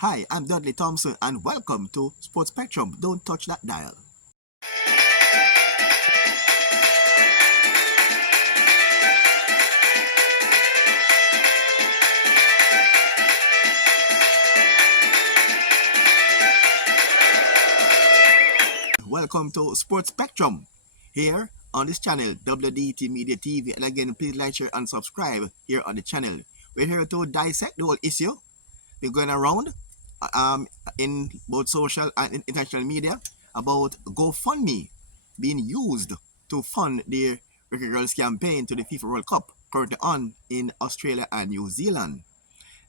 Hi, I'm Dudley Thompson and welcome to Sports Spectrum. Don't touch that dial. Welcome to Sports Spectrum here on this channel, WDT Media TV. And again, please like, share, and subscribe here on the channel. We're here to dissect the whole issue. We're going around in both social and international media about GoFundMe being used to fund the Reggae Girls campaign to the FIFA World Cup currently on in Australia and New Zealand.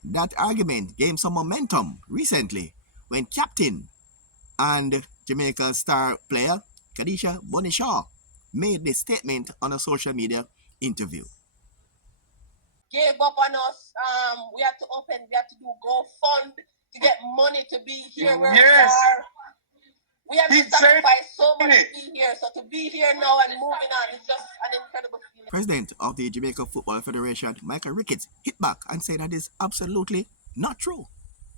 That argument gained some momentum recently when captain and Jamaica star player Khadija made this statement on a social media interview. Gave up on us. We have to do GoFund to get money to be here where we are. We have to sacrifice so much to be here. So to be here now and moving on is just an incredible feeling. President of the Jamaica Football Federation, Ricketts, hit back and said that is absolutely not true.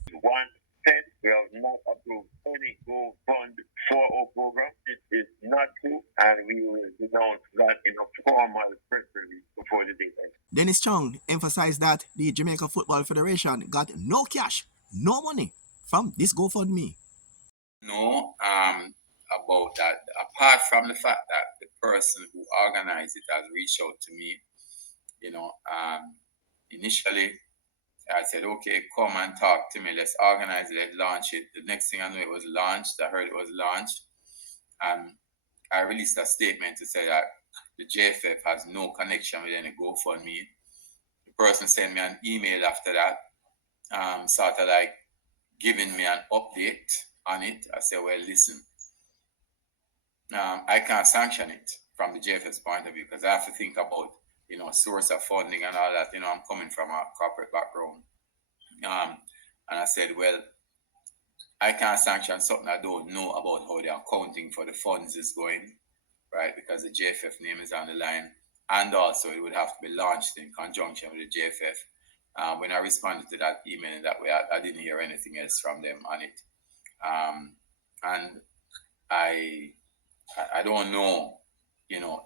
We have not approved any GoFund for our program. It is not true, and we will denounce that in a formal press release before the deadline. Dennis Chung emphasized that the Jamaica Football Federation got no cash, no money from this GoFundMe. No, about that. Apart from the fact that the person who organized it has reached out to me, initially I said, okay, come and talk to me. Let's organize it. Let's launch it. The next thing I knew, it was launched. I heard it was launched. I released a statement to say that the JFF has no connection with any GoFundMe. The person sent me an email after that, sort of like giving me an update on it. I said, well, listen, I can't sanction it from the JFF's point of view because I have to think about source of funding and all that. I'm coming from a corporate background. And I said, well, I can't sanction something I don't know about how the accounting for the funds is going, right? Because the JFF name is on the line. And also it would have to be launched in conjunction with the JFF. When I responded to that email in that way, I didn't hear anything else from them on it. And I don't know,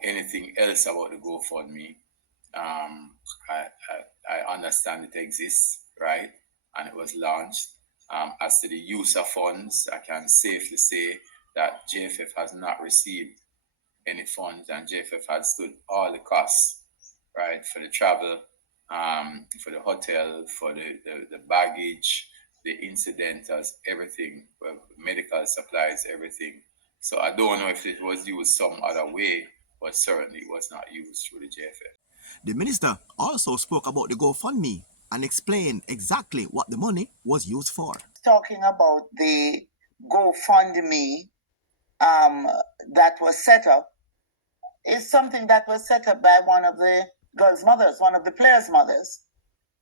anything else about the GoFundMe. I understand it exists, right? And it was launched. As to the use of funds, I can safely say that JFF has not received any funds, and JFF has stood all the costs, right, for the travel, for the hotel, for the baggage, the incidentals, everything, medical supplies, everything. So I don't know if it was used some other way, but certainly it was not used through the JFF. The minister also spoke about the GoFundMe and explained exactly what the money was used for. Talking about the GoFundMe that was set up is something that was set up by one of the girls' mothers, one of the players' mothers.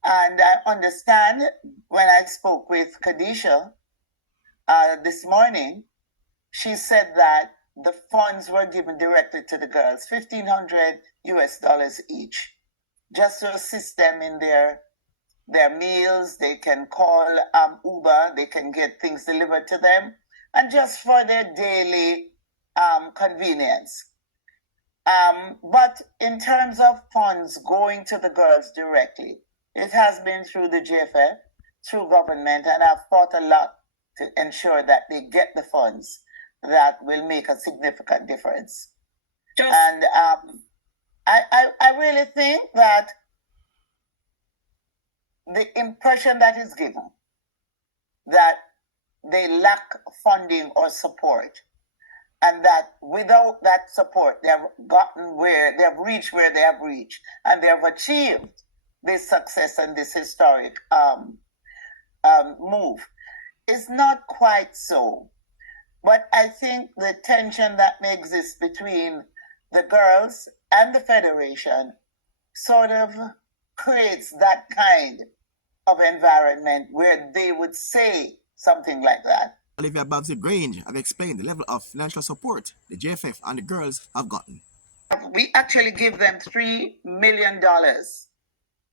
And I understand when I spoke with Khadija this morning, she said that the funds were given directly to the girls, $1,500 US each, just to assist them in their meals. They can call Uber, they can get things delivered to them, and just for their daily convenience. But in terms of funds going to the girls directly, it has been through the JFF, through government, and I've fought a lot to ensure that they get the funds that will make a significant difference. And I really think that the impression that is given that they lack funding or support, and that without that support they have gotten where they have reached where they have reached, and they have achieved this success and this historic move, is not quite so. But I think the tension that may exist between the girls and the Federation sort of creates that kind of environment where they would say something like that. Olivia Babsy Grange have explained the level of financial support the JFF and the girls have gotten. We actually give them $3 million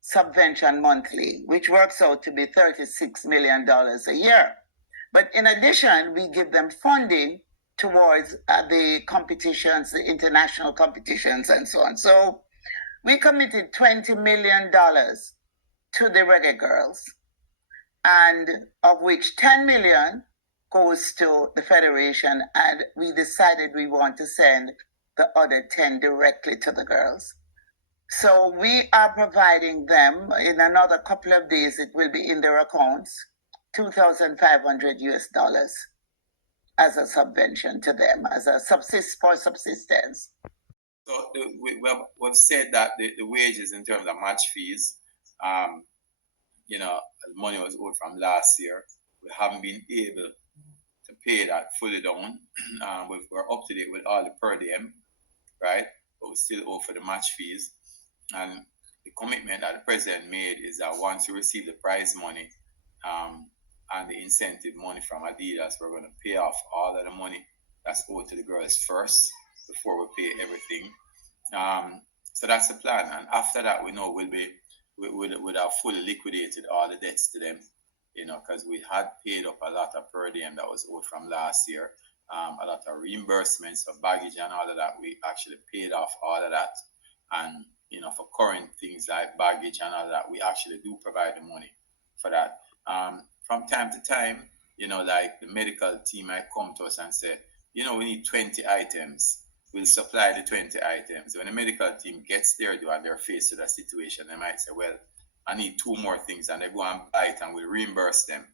subvention monthly, which works out to be $36 million a year. But in addition, we give them funding towards the competitions, the international competitions, and so on. So we committed $20 million to the Reggae Girls, and of which 10 million goes to the Federation, and we decided we want to send the other 10 directly to the girls. So we are providing them, in another couple of days, it will be in their accounts, $2,500 US as a subvention to them, as a subsistence. So we've said that the wages in terms of match fees, you know, money was owed from last year. We haven't been able to pay that fully down. We're up to date with all the per diem, right? But we still owe for the match fees. And the commitment that the president made is that once we receive the prize money and the incentive money from Adidas, we're going to pay off all of the money that's owed to the girls first before we pay everything. So that's the plan. And after that, we know we'll have fully liquidated all the debts to them, you know, because we had paid up a lot of per diem that was owed from last year. A lot of reimbursements for baggage and all of that. We actually paid off all of that. And, you know, for current things like baggage and all of that, we actually do provide the money for that. From time to time, you know, like the medical team might come to us and say, you know, we need 20 items. We'll supply the 20 items. When the medical team gets there and they're faced with a situation, they might say, well, I need 2 more things, and they go and buy it and we'll reimburse them.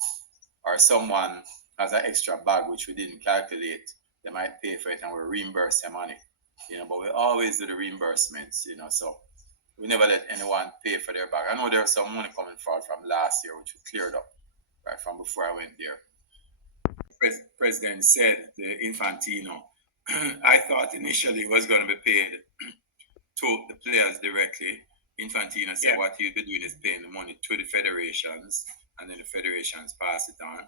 Or someone has an extra bag which we didn't calculate, they might pay for it and we'll reimburse them on it. You know, but we always do the reimbursements, you know, so we never let anyone pay for their bag. I know there's some money coming forward from last year, which we cleared up, right, from before I went there. President said, the Infantino, I thought initially it was going to be paid to the players directly. Infantino said what he'll be doing is paying the money to the federations, and then the federations pass it on.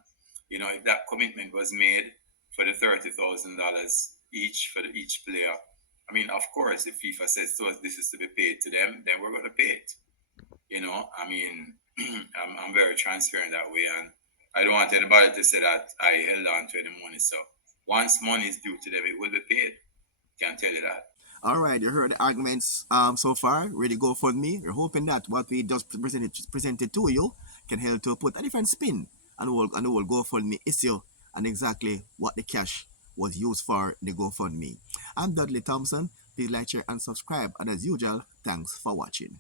You know, if that commitment was made for the $30,000 each for each player, I mean, of course, if FIFA says to us this is to be paid to them, then we're going to pay it. You know, I mean, I'm very transparent that way, and I don't want anybody to say that I held on to any money. So once money is due to them, it will be paid. Can't tell you that. All right, you heard the arguments so far. Ready GoFundMe. We're hoping that what we just presented to you can help to put a different spin on the whole GoFundMe issue and exactly what the cash was used for the GoFundMe. I'm Dudley Thompson. Please like, share, and subscribe. And as usual, thanks for watching.